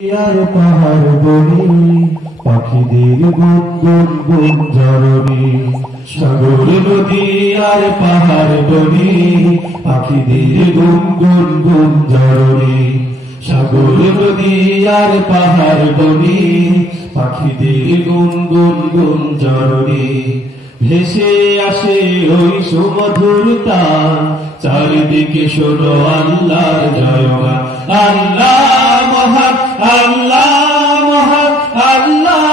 আর পাহাড় বনি পাখিদের গুনগুন গুঞ্জরণী সাগর নদী আর পাহাড় বনি পাখিদের গুনগুন গুঞ্জরণী সাগর নদী আর পাহাড় বনি পাখিদের গুনগুন গুঞ্জরণী ভেসে আসে ওই সুমধুর তান চারিদিকে শোনো আল্লাহর জয়গান আল্লাহ মহান আল্লাহ মহান আল্লাহ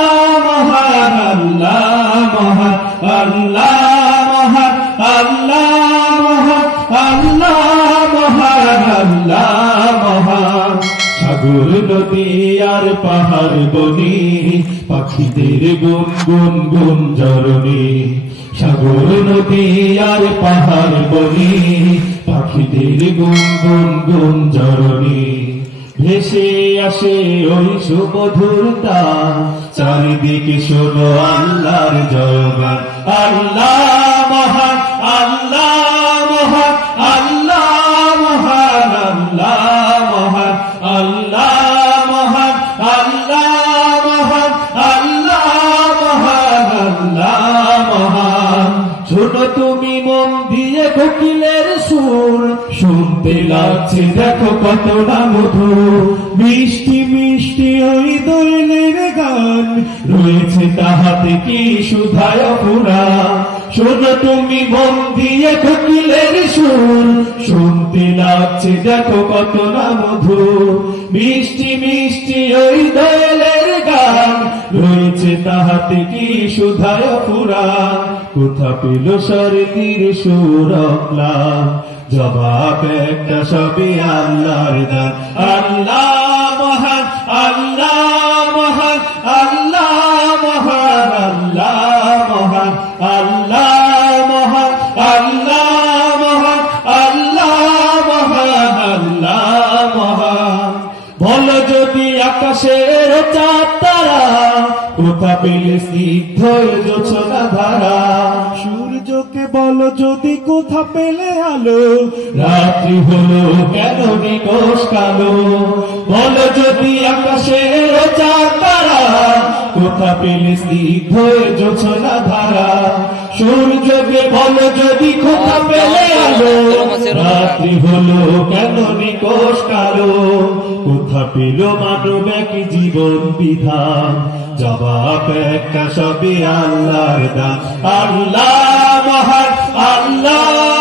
মহান আল্লাহ মহান আল্লাহ মহান আল্লাহ মহান আল্লাহ মহান আল্লাহ মহান সাগর নদী আর পাহাড় বনি পাখিদের গুনগুন গুঞ্জরণী সাগর নদী আর পাহাড় বনি পাখিদের গুনগুন গুঞ্জরণী ভেসে আসে ওই সুমধুর তান চারিদিকে শোনো আল্লাহর জয়গান আল্লাহ মহান আল্লাহ মহান আল্লাহ মহান আল্লাহ মহান আল্লাহ মহান আল্লাহ মহান আল্লাহ মহান আল্লাহ মহান শোনো তুমি মন দিয়ে কোকিলের সুর শুনতে লাগছে দেখো কতটা মধুর মিষ্টি মিষ্টি ওই দোয়েলের গান রয়েছে তাহাতে কি সুধায় পুরা শোনো তুমি মন দিয়ে কোকিলের সুর শুনতে লাগছে দেখো কতটা মধুর মিষ্টি মিষ্টি ওই দোয়েলের গান রয়েছে তাহাতে কি সুধায় পুরা কোথা পেল স্বর্গের সুর জবাব একটা সবই আল্লাহর দান আল্লাহ মহান আল্লাহ মহান আল্লাহ মহান আল্লাহ মহান আল্লাহ মহান আল্লাহ মহান আল্লাহ মহান আল্লাহ মহান বলো যদি আকাশের চাঁদ তারা কোথা পেলে স্নিগ্ধ জোছনা ধারা সূর্যকে বলো যদি কোথা পেলে আলো রাত্রি হলো কেন নিকষ কালো বলো যদি আকাশের চাঁদ তারা কোথা পেলে স্নিগ্ধ জোছনা ধারা সূর্যকে বলো যদি কোথা পেলে আলো রাত্রি হলো কেন নিকষ কালো কোথা পেল মানব এক জীবন বিধান জবাব একটা সবই আল্লাহর দান আল্লাহ মহান আল্লাহ